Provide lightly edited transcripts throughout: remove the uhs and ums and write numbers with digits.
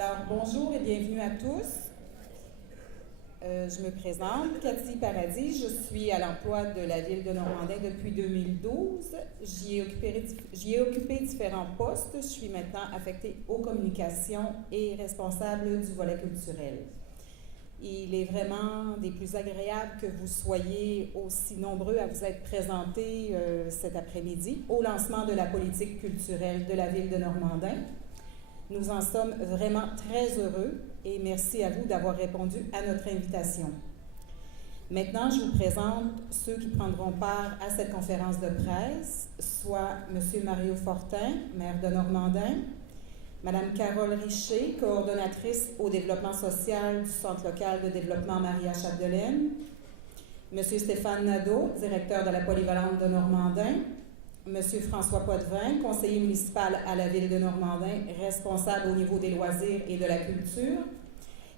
Alors, bonjour et bienvenue à tous. Je me présente, Cathy Paradis. Je suis à l'emploi de la Ville de Normandin depuis 2012. J'y ai occupé différents postes. Je suis maintenant affectée aux communications et responsable du volet culturel. Il est vraiment des plus agréables que vous soyez aussi nombreux à vous être présentés cet après-midi au lancement de la politique culturelle de la Ville de Normandin. Nous en sommes vraiment très heureux et merci à vous d'avoir répondu à notre invitation. Maintenant, je vous présente ceux qui prendront part à cette conférence de presse, soit M. Mario Fortin, maire de Normandin, Mme Carole Richer, coordonnatrice au développement social du Centre local de développement Maria-Chapdelaine, M. Stéphane Nadeau, directeur de la polyvalente de Normandin, M. François Potvin, conseiller municipal à la Ville de Normandin, responsable au niveau des loisirs et de la culture.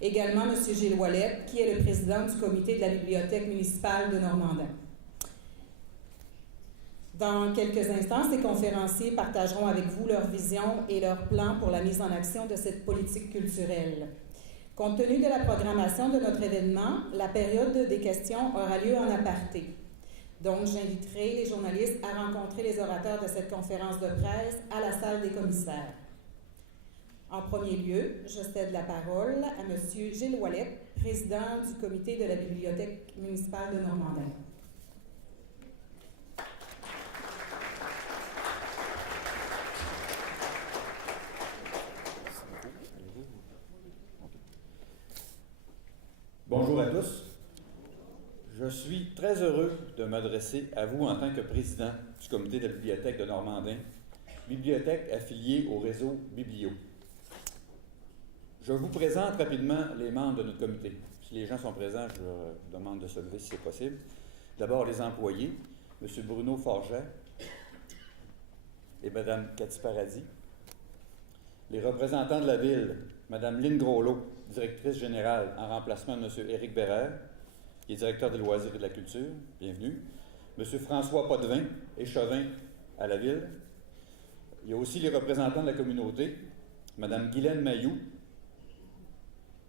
Également M. Gilles Ouellette, qui est le président du comité de la Bibliothèque municipale de Normandin. Dans quelques instants, ces conférenciers partageront avec vous leur vision et leur plan pour la mise en action de cette politique culturelle. Compte tenu de la programmation de notre événement, la période des questions aura lieu en aparté. Donc, j'inviterai les journalistes à rencontrer les orateurs de cette conférence de presse à la salle des commissaires. En premier lieu, je cède la parole à M. Gilles Ouellette, président du comité de la Bibliothèque municipale de Normandin. Bonjour à tous. Je suis très heureux de m'adresser à vous en tant que président du comité de la Bibliothèque de Normandin, bibliothèque affiliée au réseau Biblio. Je vous présente rapidement les membres de notre comité. Si les gens sont présents, je leur demande de se lever si c'est possible. D'abord, les employés, M. Bruno Forget et Mme Cathy Paradis. Les représentants de la Ville, Mme Lynne Groslot, directrice générale en remplacement de M. Éric Bérère, qui est directeur des loisirs et de la culture, bienvenue. M. François Potvin, échevin à la Ville. Il y a aussi les représentants de la communauté, Mme Guylaine Mailloux,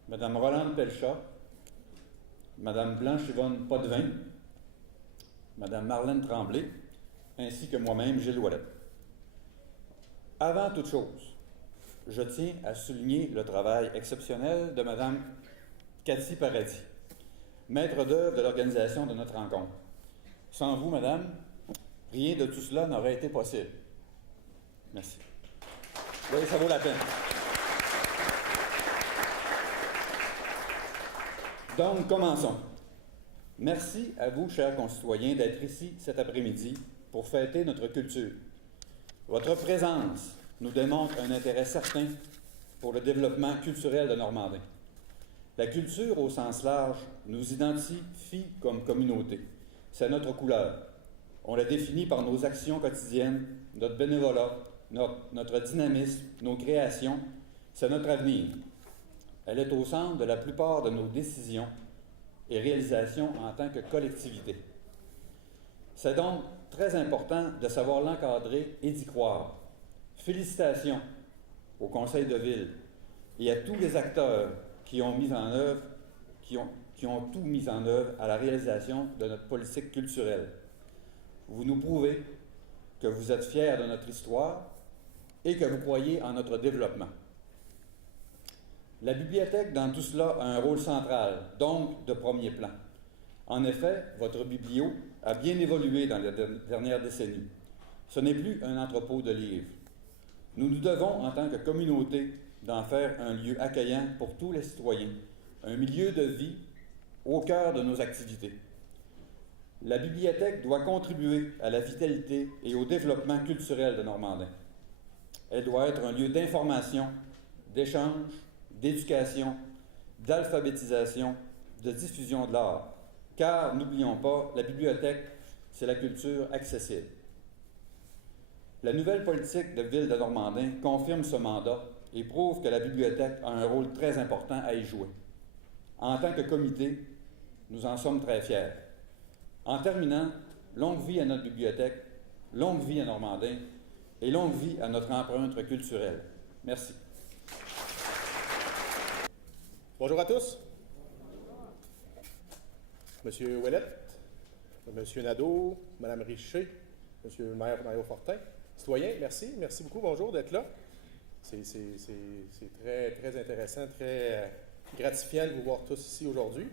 Mme Rolande Pelchat, Mme Blanche-Yvonne Potvin, Mme Marlène Tremblay, ainsi que moi-même, Gilles Ouellette. Avant toute chose, je tiens à souligner le travail exceptionnel de Mme Cathy Paradis, maître d'œuvre de l'organisation de notre rencontre. Sans vous, Madame, rien de tout cela n'aurait été possible. Merci. Oui, ça vaut la peine. Donc, commençons. Merci à vous, chers concitoyens, d'être ici cet après-midi pour fêter notre culture. Votre présence nous démontre un intérêt certain pour le développement culturel de Normandin. La culture, au sens large, nous identifie comme communauté. C'est notre couleur. On la définit par nos actions quotidiennes, notre bénévolat, notre dynamisme, nos créations. C'est notre avenir. Elle est au centre de la plupart de nos décisions et réalisations en tant que collectivité. C'est donc très important de savoir l'encadrer et d'y croire. Félicitations au Conseil de Ville et à tous les acteurs qui ont tout mis en œuvre à la réalisation de notre politique culturelle. Vous nous prouvez que vous êtes fiers de notre histoire et que vous croyez en notre développement. La bibliothèque, dans tout cela, a un rôle central, donc de premier plan. En effet, votre biblio a bien évolué dans les dernières décennies. Ce n'est plus un entrepôt de livres. Nous nous devons, en tant que communauté, d'en faire un lieu accueillant pour tous les citoyens, un milieu de vie au cœur de nos activités. La bibliothèque doit contribuer à la vitalité et au développement culturel de Normandin. Elle doit être un lieu d'information, d'échange, d'éducation, d'alphabétisation, de diffusion de l'art. Car, n'oublions pas, la bibliothèque, c'est la culture accessible. La nouvelle politique de Ville de Normandin confirme ce mandat et prouve que la bibliothèque a un rôle très important à y jouer. En tant que comité, nous en sommes très fiers. En terminant, longue vie à notre bibliothèque, longue vie à Normandin et longue vie à notre empreinte culturelle. Merci. Bonjour à tous. Monsieur Ouellette, Monsieur Nadeau, Madame Richer, Monsieur le maire Mario Fortin. Citoyens, merci. Merci beaucoup. Bonjour d'être là. C'est très, très intéressant, très gratifiant de vous voir tous ici aujourd'hui.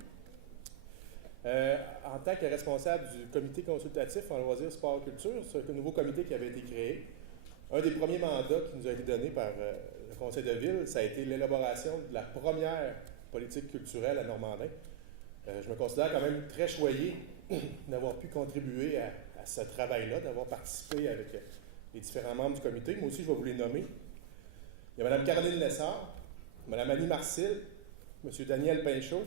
En tant que responsable du comité consultatif en loisirs, sport, culture, ce nouveau comité qui avait été créé, un des premiers mandats qui nous a été donné par le conseil de ville, ça a été l'élaboration de la première politique culturelle à Normandin. Je me considère quand même très choyé d'avoir pu contribuer à ce travail-là, d'avoir participé avec les différents membres du comité. Moi aussi, je vais vous les nommer. Il y a Mme Caroline Lessard, Mme Annie Marcil, M. Daniel Pinchot,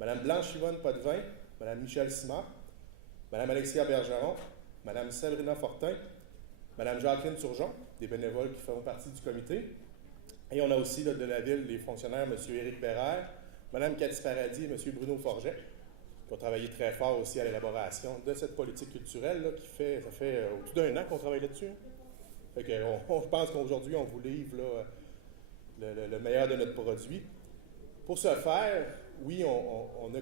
Mme Blanche-Yvonne Potvin, Mme Michèle Simard, Mme Alexia Bergeron, Mme Sabrina Fortin, Mme Jacqueline Turgeon, des bénévoles qui font partie du comité. Et on a aussi de la ville les fonctionnaires, M. Éric Bérère, Mme Cathy Paradis et M. Bruno Forget, qui ont travaillé très fort aussi à l'élaboration de cette politique culturelle, là, ça fait au-dessus d'un an qu'on travaille là-dessus. Fait que je pense qu'aujourd'hui, on vous livre là, le meilleur de notre produit. Pour ce faire, oui, on a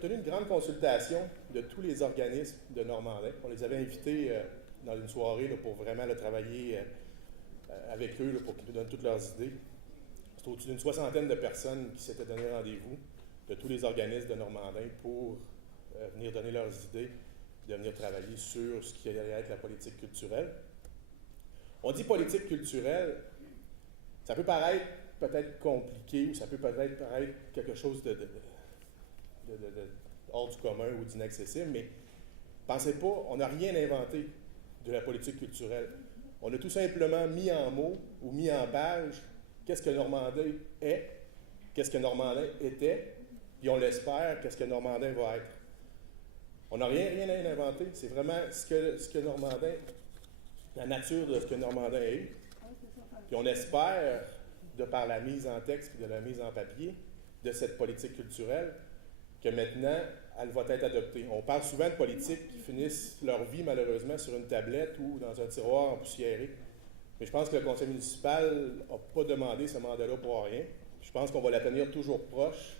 tenu une grande consultation de tous les organismes de Normandin. On les avait invités dans une soirée là, pour vraiment travailler avec eux là, pour qu'ils nous donnent toutes leurs idées. C'est au-dessus d'une 60aine de personnes qui s'étaient donné rendez-vous de tous les organismes de Normandin pour venir donner leurs idées, de venir travailler sur ce qui allait être la politique culturelle. On dit politique culturelle, ça peut paraître peut-être compliqué ou ça peut peut-être paraître quelque chose de hors du commun ou d'inaccessible, mais pensez pas, on n'a rien inventé de la politique culturelle. On a tout simplement mis en mots ou mis en page qu'est-ce que Normandin est, qu'est-ce que Normandin était, puis on l'espère, qu'est-ce que Normandin va être. On n'a rien inventé, c'est vraiment ce que Normandin, la nature de ce que Normandin est. Puis on espère, de par la mise en texte et de la mise en papier de cette politique culturelle, que maintenant, elle va être adoptée. On parle souvent de politiques qui finissent leur vie, malheureusement, sur une tablette ou dans un tiroir empoussiéré. Mais je pense que le conseil municipal n'a pas demandé ce mandat-là pour rien. Je pense qu'on va la tenir toujours proche.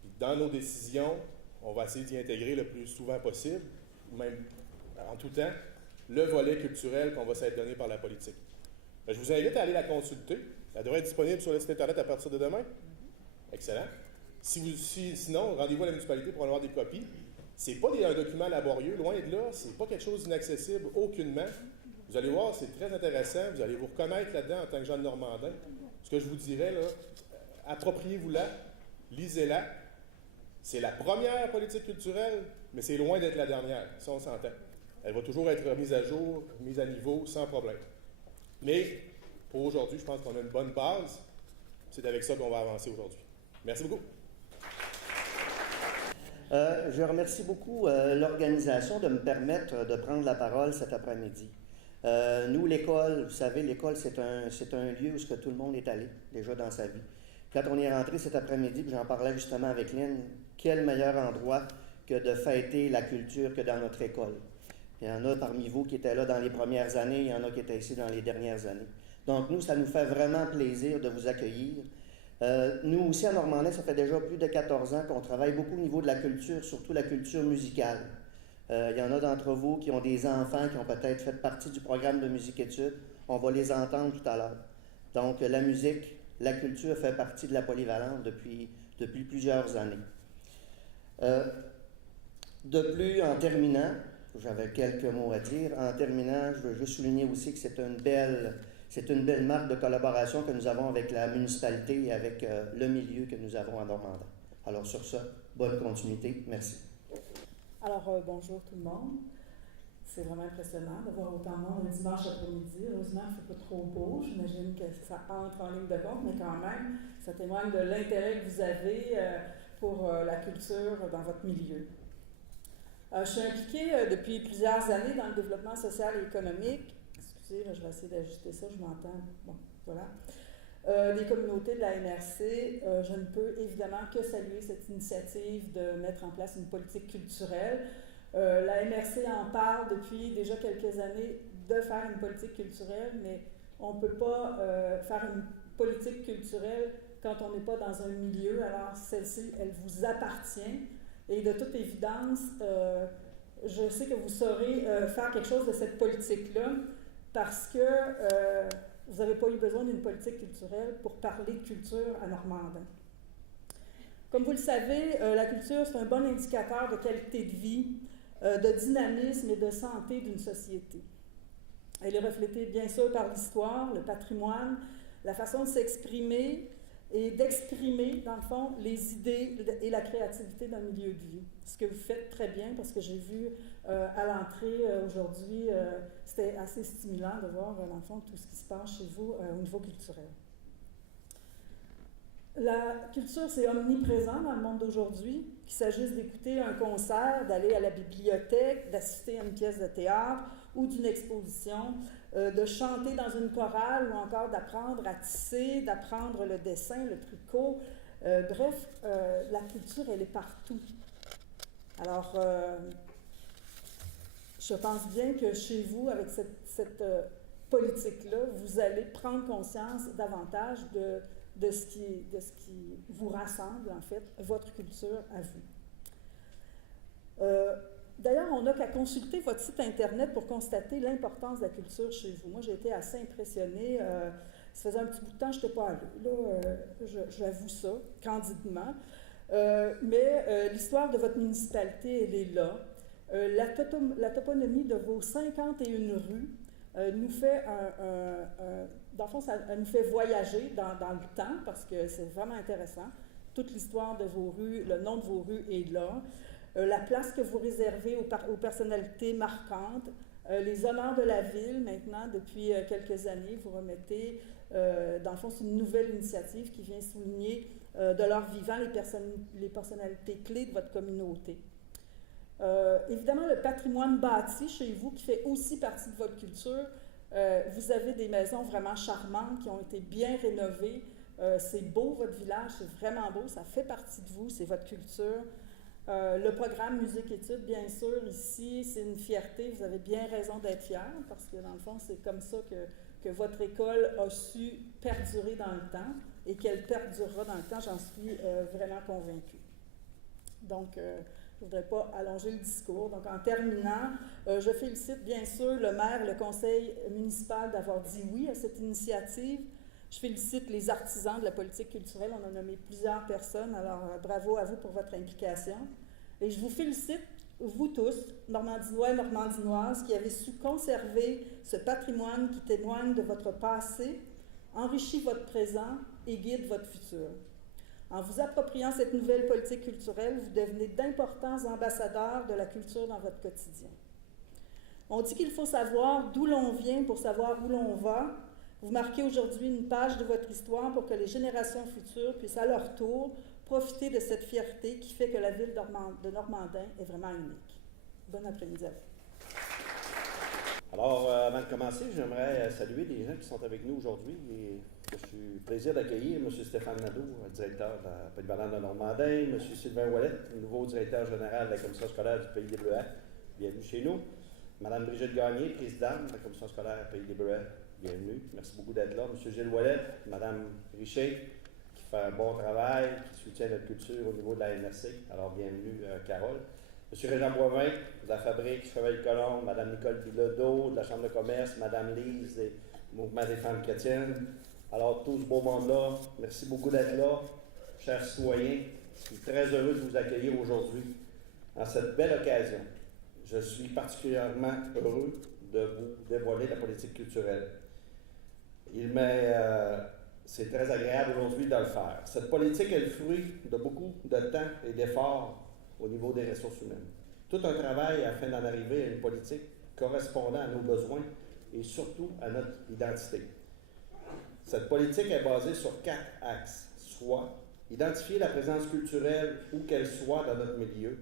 Puis dans nos décisions, on va essayer d'y intégrer le plus souvent possible, même en tout temps, le volet culturel qu'on va s'être donné par la politique. Je vous invite à aller la consulter. Elle devrait être disponible sur le site Internet à partir de demain. Excellent. Sinon, rendez-vous à la municipalité pour en avoir des copies. Ce n'est pas un document laborieux, loin de là. Ce n'est pas quelque chose d'inaccessible, aucunement. Vous allez voir, c'est très intéressant. Vous allez vous reconnaître là-dedans en tant que Jean de Normandin. Ce que je vous dirais, là, appropriez-vous-la, lisez-la. C'est la première politique culturelle, mais c'est loin d'être la dernière, ça on s'entend. Elle va toujours être mise à jour, mise à niveau, sans problème. Mais pour aujourd'hui, je pense qu'on a une bonne base. C'est avec ça qu'on va avancer aujourd'hui. Merci beaucoup. Je remercie beaucoup l'organisation de me permettre de prendre la parole cet après-midi. Nous, l'école, vous savez, l'école, c'est un lieu où ce que tout le monde est allé, déjà dans sa vie. Quand on est rentré cet après-midi, puis j'en parlais justement avec Lynn, quel meilleur endroit que de fêter la culture que dans notre école. Il y en a parmi vous qui étaient là dans les premières années, il y en a qui étaient ici dans les dernières années. Donc nous, ça nous fait vraiment plaisir de vous accueillir. Nous aussi, à Normandin, ça fait déjà plus de 14 ans qu'on travaille beaucoup au niveau de la culture, surtout la culture musicale. Il y en a d'entre vous qui ont des enfants qui ont peut-être fait partie du programme de musique-études. On va les entendre tout à l'heure. Donc, la musique, la culture fait partie de la polyvalente depuis plusieurs années. De plus, en terminant, j'avais quelques mots à dire. En terminant, je veux juste souligner aussi que c'est une belle marque de collaboration que nous avons avec la municipalité et avec le milieu que nous avons à Normandin. Alors sur ça, bonne continuité. Merci. Alors, bonjour tout le monde. C'est vraiment impressionnant de voir autant de monde le dimanche après-midi. Heureusement, il ne fait pas trop beau. J'imagine que ça entre en ligne de compte, mais quand même, ça témoigne de l'intérêt que vous avez pour la culture dans votre milieu. Je suis impliquée depuis plusieurs années dans le développement social et économique. Excusez, là, je vais essayer d'ajuster ça, je m'entends. Bon, voilà. Des communautés de la MRC, je ne peux évidemment que saluer cette initiative de mettre en place une politique culturelle. La MRC en parle depuis déjà quelques années de faire une politique culturelle, mais on ne peut pas faire une politique culturelle quand on n'est pas dans un milieu. Alors, celle-ci, elle vous appartient. Et de toute évidence, je sais que vous saurez faire quelque chose de cette politique-là parce que vous n'avez pas eu besoin d'une politique culturelle pour parler de culture à Normandin. Comme vous le savez, la culture, c'est un bon indicateur de qualité de vie, de dynamisme et de santé d'une société. Elle est reflétée bien sûr par l'histoire, le patrimoine, la façon de s'exprimer et d'exprimer, dans le fond, les idées et la créativité d'un milieu de vie. Ce que vous faites très bien, parce que j'ai vu à l'entrée aujourd'hui, c'était assez stimulant de voir, dans le fond, tout ce qui se passe chez vous au niveau culturel. La culture, c'est omniprésent dans le monde d'aujourd'hui, qu'il s'agisse d'écouter un concert, d'aller à la bibliothèque, d'assister à une pièce de théâtre ou d'une exposition, de chanter dans une chorale ou encore d'apprendre à tisser, d'apprendre le dessin, le tricot. Bref, la culture, elle est partout. Alors, je pense bien que chez vous, avec cette politique-là, vous allez prendre conscience davantage de ce qui vous rassemble, en fait, votre culture à vous. D'ailleurs, on n'a qu'à consulter votre site Internet pour constater l'importance de la culture chez vous. Moi, j'ai été assez impressionnée. Ça faisait un petit bout de temps que je n'étais pas allée. Là, j'avoue ça, candidement. Mais l'histoire de votre municipalité, elle est là. La toponymie de vos 51 rues nous fait dans le fond, ça nous fait voyager dans le temps parce que c'est vraiment intéressant. Toute l'histoire de vos rues, le nom de vos rues est là. La place que vous réservez aux personnalités marquantes, les honneurs de la ville, maintenant, depuis quelques années, vous remettez, dans le fond, c'est une nouvelle initiative qui vient souligner de leur vivant les personnalités clés de votre communauté. Évidemment, le patrimoine bâti chez vous, qui fait aussi partie de votre culture, vous avez des maisons vraiment charmantes qui ont été bien rénovées. C'est beau, votre village, c'est vraiment beau, ça fait partie de vous, c'est votre culture. Le programme musique-études, bien sûr, ici, c'est une fierté. Vous avez bien raison d'être fiers parce que, dans le fond, c'est comme ça que votre école a su perdurer dans le temps et qu'elle perdurera dans le temps, j'en suis vraiment convaincue. Donc, je ne voudrais pas allonger le discours. Donc, en terminant, je félicite bien sûr le maire et le conseil municipal d'avoir dit oui à cette initiative. Je félicite les artisans de la politique culturelle. On a nommé plusieurs personnes. Alors, bravo à vous pour votre implication. Et je vous félicite, vous tous, Normandinois et Normandinoises, qui avez su conserver ce patrimoine qui témoigne de votre passé, enrichit votre présent et guide votre futur. En vous appropriant cette nouvelle politique culturelle, vous devenez d'importants ambassadeurs de la culture dans votre quotidien. On dit qu'il faut savoir d'où l'on vient pour savoir où l'on va. Vous marquez aujourd'hui une page de votre histoire pour que les générations futures puissent à leur tour profiter de cette fierté qui fait que la ville de Normandin est vraiment unique. Bon après-midi à vous. Alors, avant de commencer, j'aimerais saluer les gens qui sont avec nous aujourd'hui. Je suis plaisir d'accueillir M. Stéphane Nadeau, directeur de la polyvalente de Normandin, M. Sylvain Ouellet, nouveau directeur général de la commission scolaire du Pays des Bleuets. Bienvenue chez nous. Mme Brigitte Gagné, présidente de la commission scolaire Pays des Bleuets. Bienvenue. Merci beaucoup d'être là. M. Gilles Ouellet, Mme Richer, qui fait un bon travail, qui soutient notre culture au niveau de la MRC. Alors, bienvenue, Carole. M. Régent Boivin, de la Fabrique Cheval-Colombe, Mme Nicole Bilodeau, de la Chambre de commerce, Mme Lise, du Mouvement des femmes chrétiennes. Alors, tout ce beau monde-là, merci beaucoup d'être là. Chers citoyens, je suis très heureux de vous accueillir aujourd'hui en cette belle occasion. Je suis particulièrement heureux de vous dévoiler la politique culturelle. C'est très agréable aujourd'hui de le faire. Cette politique est le fruit de beaucoup de temps et d'efforts au niveau des ressources humaines. Tout un travail afin d'en arriver à une politique correspondant à nos besoins et surtout à notre identité. Cette politique est basée sur 4 axes, soit identifier la présence culturelle où qu'elle soit dans notre milieu,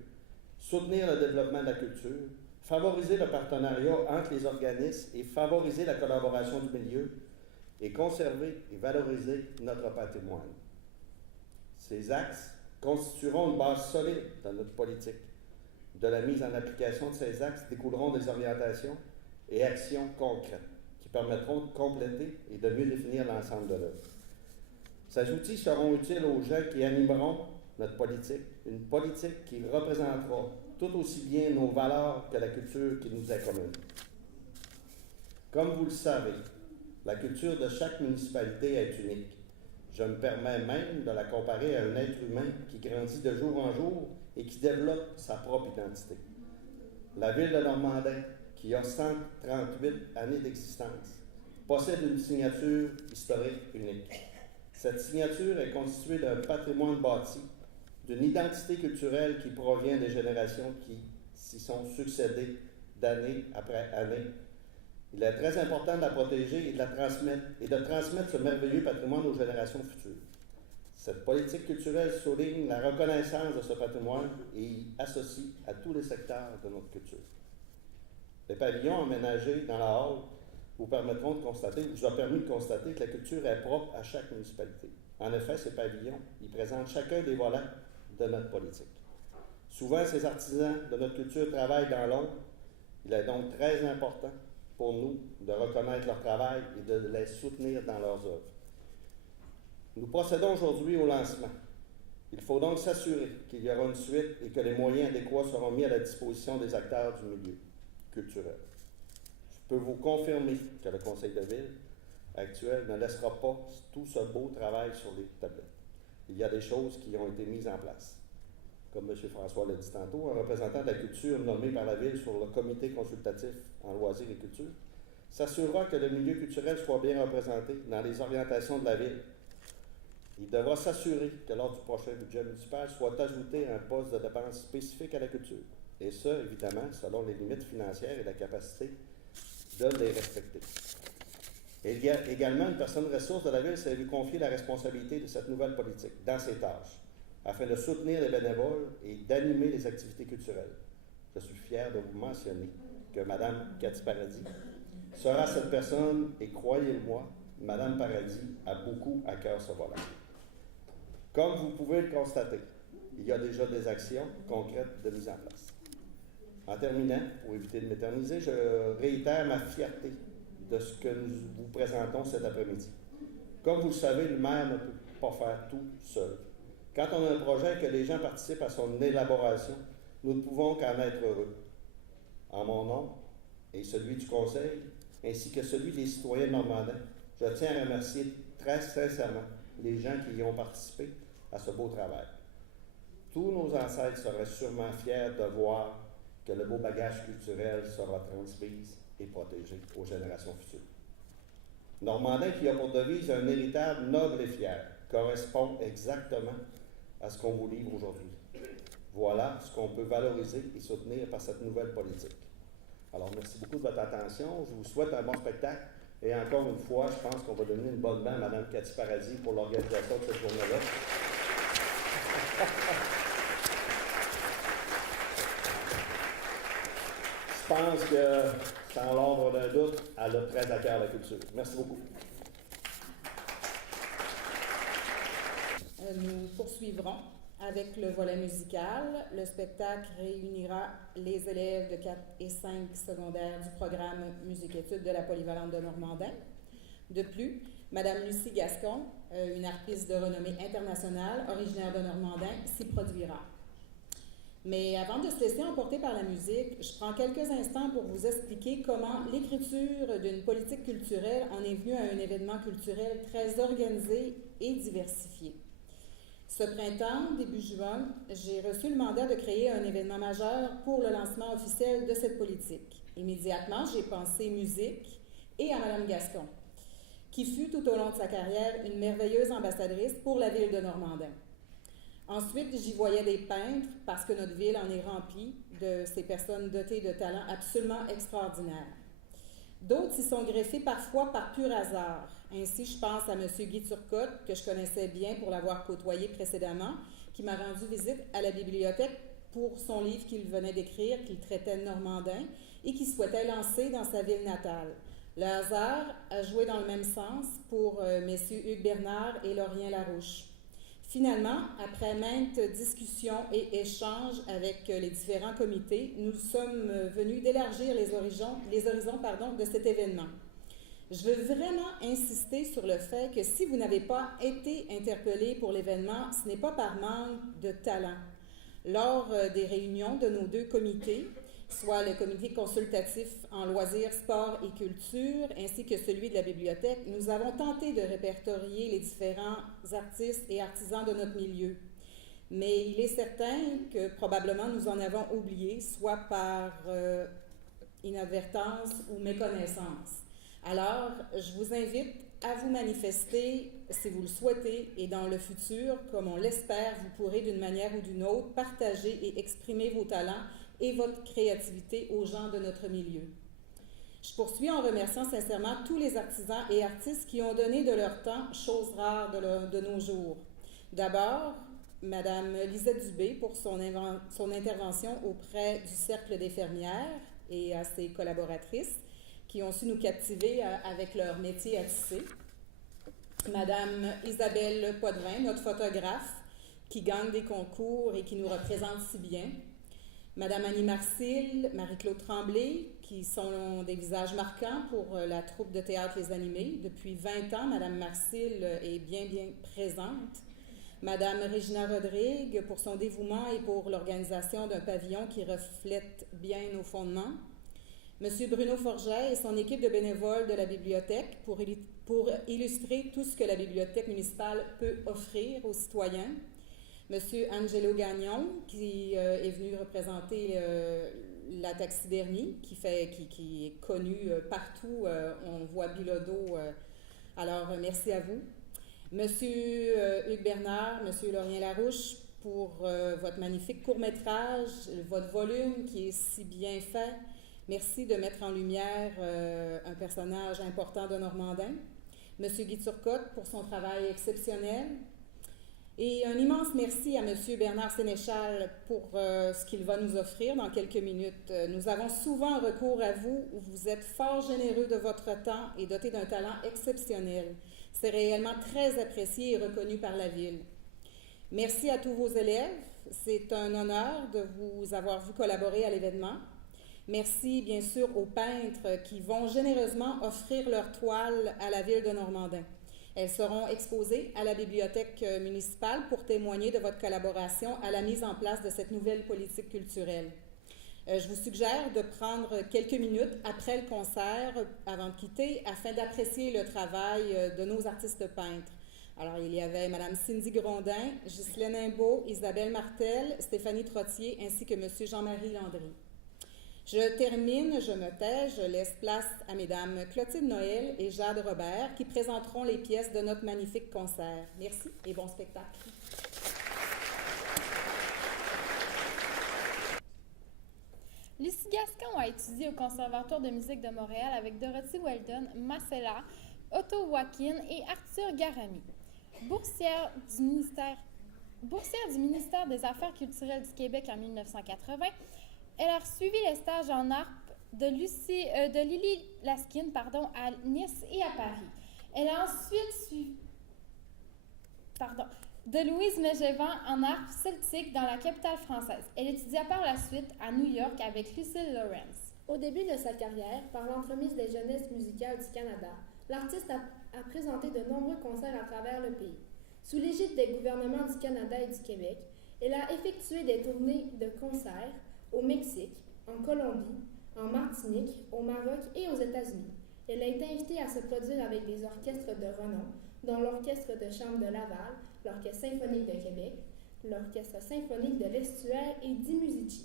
soutenir le développement de la culture, favoriser le partenariat entre les organismes et favoriser la collaboration du milieu, et conserver et valoriser notre patrimoine. Ces axes constitueront une base solide dans notre politique. De la mise en application de ces axes découleront des orientations et actions concrètes qui permettront de compléter et de mieux définir l'ensemble de l'œuvre. Ces outils seront utiles aux gens qui animeront notre politique, une politique qui représentera tout aussi bien nos valeurs que la culture qui nous est commune. Comme vous le savez, la culture de chaque municipalité est unique. Je me permets même de la comparer à un être humain qui grandit de jour en jour et qui développe sa propre identité. La ville de Normandin, qui a 138 années d'existence, possède une signature historique unique. Cette signature est constituée d'un patrimoine bâti, d'une identité culturelle qui provient des générations qui s'y sont succédées d'année après année. Il est très important de la protéger et de la transmettre ce merveilleux patrimoine aux générations futures. Cette politique culturelle souligne la reconnaissance de ce patrimoine et y associe à tous les secteurs de notre culture. Les pavillons aménagés dans la halle vous a permis de constater que la culture est propre à chaque municipalité. En effet, ces pavillons, ils présentent chacun des volets de notre politique. Souvent, ces artisans de notre culture travaillent dans l'ombre. Il est donc très important pour nous de reconnaître leur travail et de les soutenir dans leurs œuvres. Nous procédons aujourd'hui au lancement. Il faut donc s'assurer qu'il y aura une suite et que les moyens adéquats seront mis à la disposition des acteurs du milieu culturel. Je peux vous confirmer que le conseil de ville actuel ne laissera pas tout ce beau travail sur les tablettes. Il y a des choses qui ont été mises en place. Comme M. François l'a dit tantôt, un représentant de la culture nommé par la ville sur le comité consultatif en loisirs et culture s'assurera que le milieu culturel soit bien représenté dans les orientations de la ville. Il devra s'assurer que lors du prochain budget municipal soit ajouté un poste de dépense spécifique à la culture. Et ça, évidemment, selon les limites financières et la capacité de les respecter. Et il y a également une personne ressource de la ville s'est vu confier la responsabilité de cette nouvelle politique dans ses tâches, afin de soutenir les bénévoles et d'animer les activités culturelles. Je suis fier de vous mentionner que Mme Cathy Paradis sera cette personne et croyez-moi, Mme Paradis a beaucoup à cœur ce volet. Comme vous pouvez le constater, il y a déjà des actions concrètes de mise en place. En terminant, pour éviter de m'éterniser, je réitère ma fierté de ce que nous vous présentons cet après-midi. Comme vous le savez, le maire ne peut pas faire tout seul. Quand on a un projet et que les gens participent à son élaboration, nous ne pouvons qu'en être heureux. En mon nom et celui du conseil, ainsi que celui des citoyens normandins, je tiens à remercier très sincèrement les gens qui y ont participé à ce beau travail. Tous nos ancêtres seraient sûrement fiers de voir que le beau bagage culturel sera transmis et protégé aux générations futures. Normandin, qui a pour devise un héritage noble et fier, correspond exactement à ce qu'on vous livre aujourd'hui. Voilà ce qu'on peut valoriser et soutenir par cette nouvelle politique. Alors, merci beaucoup de votre attention. Je vous souhaite un bon spectacle. Et encore une fois, je pense qu'on va donner une bonne main à Mme Cathy Paradis pour l'organisation de cette journée-là. Je pense que, sans l'ombre d'un doute, elle a très à cœur la culture. Merci beaucoup. Nous poursuivrons avec le volet musical. Le spectacle réunira les élèves de 4 et 5 secondaires du programme Musique-Études de la Polyvalente de Normandin. De plus, Mme Lucie Gascon, une harpiste de renommée internationale, originaire de Normandin, s'y produira. Mais avant de se laisser emporter par la musique, je prends quelques instants pour vous expliquer comment l'écriture d'une politique culturelle en est venue à un événement culturel très organisé et diversifié. Ce printemps, début juin, j'ai reçu le mandat de créer un événement majeur pour le lancement officiel de cette politique. Immédiatement, j'ai pensé musique et à Mme Gascon, qui fut tout au long de sa carrière une merveilleuse ambassadrice pour la ville de Normandin. Ensuite, j'y voyais des peintres parce que notre ville en est remplie de ces personnes dotées de talents absolument extraordinaires. D'autres s'y sont greffés parfois par pur hasard. Ainsi, je pense à M. Guy Turcotte, que je connaissais bien pour l'avoir côtoyé précédemment, qui m'a rendu visite à la bibliothèque pour son livre qu'il venait d'écrire, qu'il traitait de Normandin, et qui souhaitait lancer dans sa ville natale. Le hasard a joué dans le même sens pour messieurs Hugues Bernard et Laurien Larouche. Finalement, après maintes discussions et échanges avec les différents comités, nous sommes venus d'élargir les horizons de cet événement. Je veux vraiment insister sur le fait que si vous n'avez pas été interpellé pour l'événement, ce n'est pas par manque de talent. Lors des réunions de nos 2 comités, soit le comité consultatif en loisirs, sport et culture, ainsi que celui de la bibliothèque, nous avons tenté de répertorier les différents artistes et artisans de notre milieu. Mais il est certain que probablement nous en avons oublié, soit par inadvertance ou méconnaissance. Alors, je vous invite à vous manifester si vous le souhaitez et dans le futur, comme on l'espère, vous pourrez d'une manière ou d'une autre partager et exprimer vos talents et votre créativité aux gens de notre milieu. Je poursuis en remerciant sincèrement tous les artisans et artistes qui ont donné de leur temps, chose rare de nos jours. D'abord, Madame Lisette Dubé pour son intervention auprès du Cercle des fermières et à ses collaboratrices qui ont su nous captiver avec leur métier à tisser. Madame Isabelle Potvin, notre photographe, qui gagne des concours et qui nous représente si bien. Madame Annie Marcille, Marie-Claude Tremblay, qui sont des visages marquants pour la troupe de théâtre Les Animés. Depuis 20 ans, Madame Marcille est bien présente. Madame Régina Rodrigue pour son dévouement et pour l'organisation d'un pavillon qui reflète bien nos fondements. Monsieur Bruno Forget et son équipe de bénévoles de la bibliothèque pour illustrer tout ce que la bibliothèque municipale peut offrir aux citoyens. Monsieur Angelo Gagnon, qui est venu représenter la taxidermie, qui est connue partout. On voit Bilodeau. Alors, merci à vous. Monsieur Hugues Bernard, Monsieur Laurien Larouche, pour votre magnifique court-métrage, votre volume qui est si bien fait. Merci de mettre en lumière un personnage important de Normandin. Monsieur Guy Turcotte pour son travail exceptionnel. Et un immense merci à Monsieur Bernard Sénéchal pour ce qu'il va nous offrir dans quelques minutes. Nous avons souvent recours à vous, où vous êtes fort généreux de votre temps et doté d'un talent exceptionnel. C'est réellement très apprécié et reconnu par la Ville. Merci à tous vos élèves. C'est un honneur de vous avoir vu collaborer à l'événement. Merci bien sûr aux peintres qui vont généreusement offrir leurs toiles à la Ville de Normandin. Elles seront exposées à la bibliothèque municipale pour témoigner de votre collaboration à la mise en place de cette nouvelle politique culturelle. Je vous suggère de prendre quelques minutes après le concert, avant de quitter, afin d'apprécier le travail de nos artistes peintres. Alors, il y avait Mme Cindy Grondin, Ghislaine Imbeau, Isabelle Martel, Stéphanie Trottier, ainsi que M. Jean-Marie Landry. Je termine, je me tais, je laisse place à Mesdames Clotilde Noël et Jade Robert qui présenteront les pièces de notre magnifique concert. Merci et bon spectacle. Lucie Gascon a étudié au Conservatoire de musique de Montréal avec Dorothy Weldon, Marcella, Otto Wakin et Arthur Garami. Boursière du ministère des Affaires culturelles du Québec en 1980, elle a suivi les stages en harpe de Lily Laskin à Nice et à Paris. Elle a ensuite suivi de Louise Mégevant en harpe celtique dans la capitale française. Elle étudia par la suite à New York avec Lucille Lawrence. Au début de sa carrière, par l'entremise des Jeunesses musicales du Canada, l'artiste a présenté de nombreux concerts à travers le pays. Sous l'égide des gouvernements du Canada et du Québec, elle a effectué des tournées de concerts au Mexique, en Colombie, en Martinique, au Maroc et aux États-Unis. Elle a été invitée à se produire avec des orchestres de renom, dont l'Orchestre de chambre de Laval, l'Orchestre symphonique de Québec, l'Orchestre symphonique de l'Estuaire et d'Imuzici.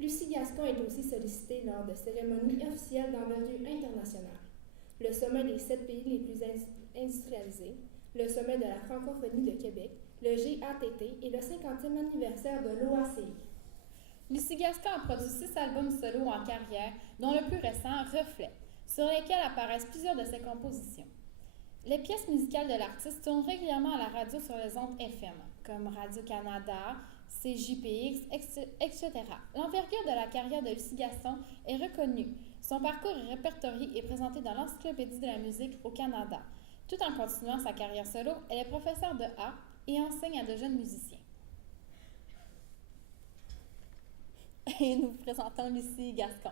Lucie Gascon est aussi sollicitée lors de cérémonies officielles d'envergure internationale. Le sommet des 7 pays les plus industrialisés, le sommet de la francophonie de Québec, le GATT et le 50e anniversaire de l'OACI. Lucie Gascon a produit 6 albums solo en carrière, dont le plus récent, Reflet, sur lesquels apparaissent plusieurs de ses compositions. Les pièces musicales de l'artiste tournent régulièrement à la radio sur les ondes FM, comme Radio-Canada, CJPX, etc. L'envergure de la carrière de Lucie Gascon est reconnue. Son parcours est répertorié et présenté dans l'Encyclopédie de la musique au Canada. Tout en continuant sa carrière solo, elle est professeure de harpe et enseigne à de jeunes musiciens. Et nous vous présentons Lucie Gascon.